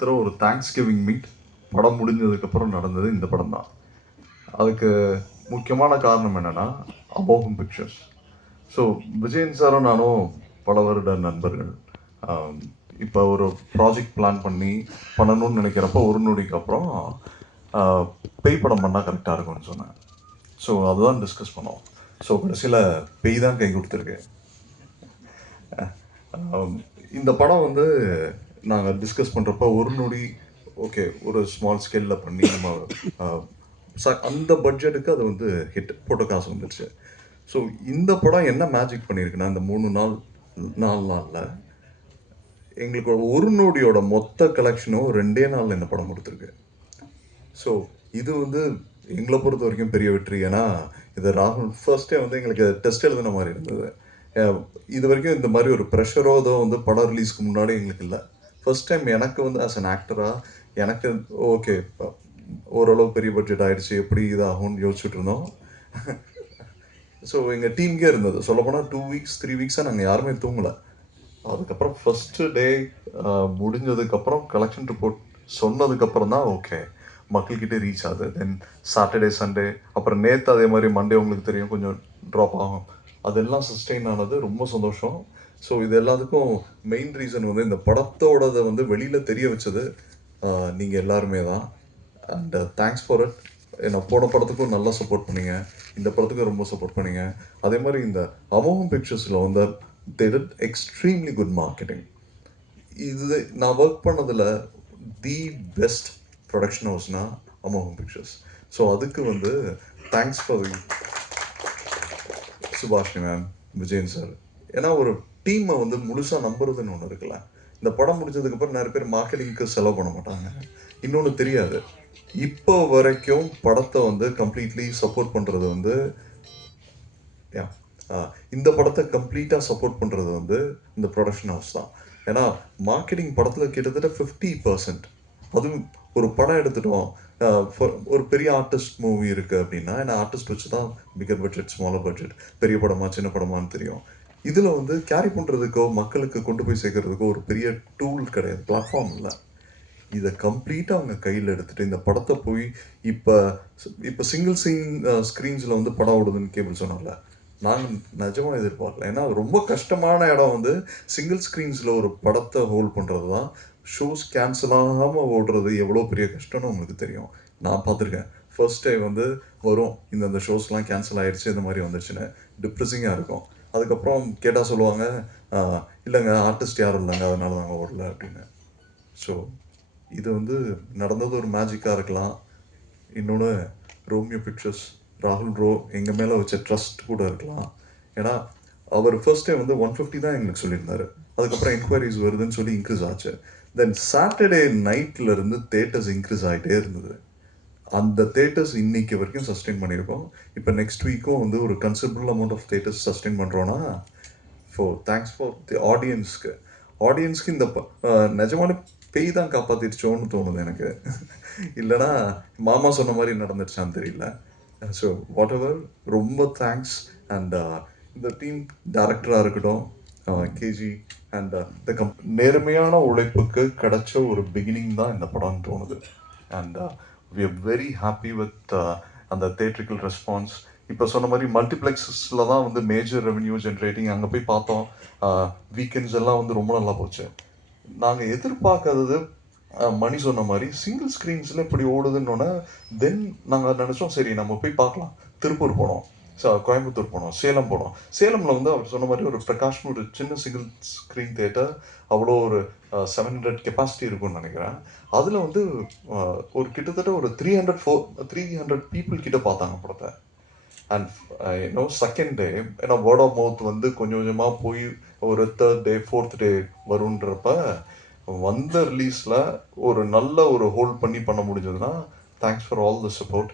தடவை ஒரு thanks giving meet படம் முடிஞ்சதுக்கப்புறம் நடந்தது இந்த படம் தான். அதுக்கு முக்கியமான காரணம் என்னென்னா அமோகம் பிக்சர்ஸ். ஸோ விஜயன் சாரும் நானும் பல வருட நண்பர்கள். இப்போ ஒரு ப்ராஜெக்ட் பிளான் பண்ணணும்னு நினைக்கிறப்ப ஒரு நொடிக்கு அப்புறம் பேய் படம் பண்ணால் கரெக்டாக இருக்கும்னு சொன்னேன். ஸோ அதுதான் டிஸ்கஸ் பண்ணோம். ஸோ கடைசியில் பேய் தான் கை கொடுத்துருக்கு. இந்த படம் வந்து நாங்கள் டிஸ்கஸ் பண்ணுறப்ப ஒரு நொடி ஓகே ஒரு ஸ்மால் ஸ்கேலில் பண்ணி நம்ம அந்த பட்ஜெட்டுக்கு அது வந்து ஹிட் போட்ட காசு வந்துடுச்சு. ஸோ இந்த படம் என்ன மேஜிக் பண்ணியிருக்குன்னா இந்த 4 நாளில் எங்களுக்கு ஒரு நொடியோட மொத்த கலெக்ஷனும் 2 நாளில் இந்த படம் கொடுத்துருக்கு. ஸோ இது வந்து எங்களை பொறுத்த வரைக்கும் பெரிய வெற்றி. ஏன்னா இதை ராகுல் ஃபர்ஸ்டே வந்து எங்களுக்கு டெஸ்ட் எழுதின மாதிரி இருந்தது. இது வரைக்கும் இந்த மாதிரி ஒரு ப்ரெஷரோ ஏதோ வந்து படம் ரிலீஸ்க்கு முன்னாடி எங்களுக்கு இல்லை. ஃபர்ஸ்ட் டைம் எனக்கு வந்து ஆஸ் அன் ஆக்டராக எனக்கு ஓகே ஓரளவு பெரிய பட்ஜெட் ஆகிடுச்சு, எப்படி இதாகும்னு யோசிச்சுட்டு இருந்தோம். ஸோ எங்கள் டீம்கே இருந்தது. சொல்லப்போனால் 2 வீக்ஸ் 3 வீக்ஸாக நாங்கள் யாருமே தூங்கலை. அதுக்கப்புறம் ஃபஸ்ட்டு டே முடிஞ்சதுக்கப்புறம் கலெக்ஷன் ரிப்போர்ட் சொன்னதுக்கப்புறம் தான் ஓகே மக்கள்கிட்ட ரீச் ஆகுது. தென் சாட்டர்டே சண்டே அப்புறம் நேற்று அதே மாதிரி மண்டே உங்களுக்கு தெரியும் கொஞ்சம் ட்ராப் ஆகும். அதெல்லாம் சஸ்டெயின் ஆனது ரொம்ப சந்தோஷம். ஸோ இது எல்லாத்துக்கும் மெயின் ரீசன் வந்து இந்த படத்தோடதை வந்து வெளியில் தெரிய வச்சது நீங்கள் எல்லாருமே தான். And thanks for it. என்னை போன படத்துக்கும் நல்லா சப்போர்ட் பண்ணீங்க, இந்த படத்துக்கும் ரொம்ப சப்போர்ட் பண்ணீங்க. அதே மாதிரி இந்த அமோகம் பிக்சர்ஸில் வந்து they did extremely good marketing. இது நான் ஒர்க் பண்ணதில் தி பெஸ்ட் ப்ரொடக்ஷன் ஹவுஸ்னா அமோகம் பிக்சர்ஸ். ஸோ அதுக்கு வந்து thanks for Subhashini ma'am, Vijayan sir. ஏன்னா ஒரு டீமை வந்து முழுசாக நம்புறதுன்னு ஒன்று இருக்குல்ல. இந்த படம் முடிஞ்சதுக்கப்புறம் நிறைய பேர் மார்க்கெட்டிங்க்கு செலவு பண்ண மாட்டாங்க. இன்னொன்று தெரியாது, இப்போ வரைக்கும் படத்தை வந்து கம்ப்ளீட்லி சப்போர்ட் பண்ணுறது வந்து இந்த படத்தை கம்ப்ளீட்டாக சப்போர்ட் பண்ணுறது வந்து இந்த ப்ரொடக்ஷன் ஹவுஸ் தான். ஏன்னா மார்க்கெட்டிங் படத்தில் கிட்டத்தட்ட 50%. அதுவும் ஒரு படம் எடுத்துட்டோம், ஒரு பெரிய ஆர்டிஸ்ட் மூவி இருக்குது அப்படின்னா ஏன்னா ஆர்டிஸ்ட் வச்சு தான் பிகர் பட்ஜெட் ஸ்மாலர் பட்ஜெட் பெரிய படமா சின்ன படமானு தெரியும். இதில் வந்து கேரி பண்ணுறதுக்கோ மக்களுக்கு கொண்டு போய் சேர்க்கறதுக்கோ ஒரு பெரிய டூல் கிடையாது, பிளாட்ஃபார்ம் இல்லை. இதை கம்ப்ளீட்டாக அவங்க கையில் எடுத்துகிட்டு இந்த படத்தை போய் இப்போ சிங்கிள் ஸ்க்ரீன்ஸில் வந்து படம் ஓடுதுன்னு கேபிள் சொன்னால நாங்கள் நிஜமாக எதிர்பார்க்கல. ஏன்னா ரொம்ப கஷ்டமான இடம் வந்து சிங்கிள் ஸ்க்ரீன்ஸில் ஒரு படத்தை ஹோல்ட் பண்ணுறது தான். ஷோஸ் கேன்சல் ஆகாமல் ஓடுறது எவ்வளோ பெரிய கஷ்டம்னு உங்களுக்கு தெரியும். நான் பார்த்துருக்கேன். ஃபர்ஸ்ட் டைம் வந்து வரும் இந்த ஷோஸ்லாம் கேன்சல் ஆகிடுச்சு இந்த மாதிரி வந்துச்சுன்னு டிப்ரெஸிங்காக இருக்கும். அதுக்கப்புறம் கேட்டால் சொல்லுவாங்க இல்லைங்க ஆர்டிஸ்ட் யாரும் இல்லைங்க அதனால நாங்கள் ஓடல அப்படின்னு. ஸோ இது வந்து நடந்தது ஒரு மேஜிக்காக இருக்கலாம். இன்னொன்று ரோமியோ பிக்சர்ஸ் ராகுல் எங்கள் மேலே வச்ச ட்ரஸ்ட் கூட இருக்கலாம். ஏன்னா அவர் ஃபர்ஸ்ட் டைம் வந்து 150 தான் எங்களுக்கு சொல்லியிருந்தார். அதுக்கப்புறம் என்கொயரிஸ் வருதுன்னு சொல்லி இன்க்ரீஸ் ஆச்சு. தென் சாட்டர்டே நைட்லேருந்து தேட்டர்ஸ் இன்க்ரீஸ் ஆகிட்டே இருந்தது. அந்த தேட்டர்ஸ் இன்னைக்கு வரைக்கும் சஸ்டெயின் பண்ணியிருக்கோம். இப்போ நெக்ஸ்ட் வீக்கும் வந்து ஒரு considerable amount of theatres sustain பண்ணுறோன்னா தேங்க்ஸ் ஃபார் தி ஆடியன்ஸ்க்கு இந்த நிஜமான பேய் தான் காப்பாற்றிடுச்சோன்னு தோணுது எனக்கு. இல்லைனா மாமா சொன்ன மாதிரி நடந்துடுச்சான்னு தெரியல. ஸோ வாட் எவர் ரொம்ப தேங்க்ஸ். அண்ட் இந்த டீம் டைரக்டராக இருக்கட்டும் கேஜி அண்ட் இந்த நேர்மையான உழைப்புக்கு கிடைச்ச ஒரு பிகினிங் தான் இந்த படம்னு தோணுது. And we are very happy with அந்த தேட்ரிக்கல் ரெஸ்பான்ஸ். இப்போ சொன்ன மாதிரி மல்டிப்ளெக்ஸஸில் தான் வந்து மேஜர் ரெவென்யூ ஜென்ரேட்டிங். அங்கே போய் பார்த்தோம், வீக்கெண்ட்ஸ் எல்லாம் வந்து ரொம்ப நல்லா போச்சு. நாங்கள் எதிர்பார்க்காதது மணி சொன்ன மாதிரி சிங்கிள் ஸ்க்ரீன்ஸில் இப்படி ஓடுதுன்னொன்னே தென் நாங்கள் நினச்சோம் சரி நம்ம போய் பார்க்கலாம். திருப்பூர் போனோம், கோயம்புத்தூர் போனோம், சேலம் போனோம். சேலமில் வந்து அவர் சொன்ன மாதிரி ஒரு பிரகாஷ்னு ஒரு சின்ன சிங்கிள் ஸ்க்ரீன் தேட்டர், அவ்வளோ ஒரு 700 கெப்பாசிட்டி இருக்கும்னு நினைக்கிறேன். அதில் வந்து ஒரு கிட்டத்தட்ட ஒரு 300 பீப்புள் கிட்ட பார்த்தாங்க படத்தை. அண்ட் செகண்ட் டே ஏன்னா வேர்ட் ஆஃப் மவுத் வந்து கொஞ்சம் கொஞ்சமாக போய் ஒரு 3rd டே 4th டே வருன்றப்ப வந்த ரிலீஸில் ஒரு நல்ல ஒரு ஹோல்ட் பண்ண முடிஞ்சதுன்னா thanks for all the support.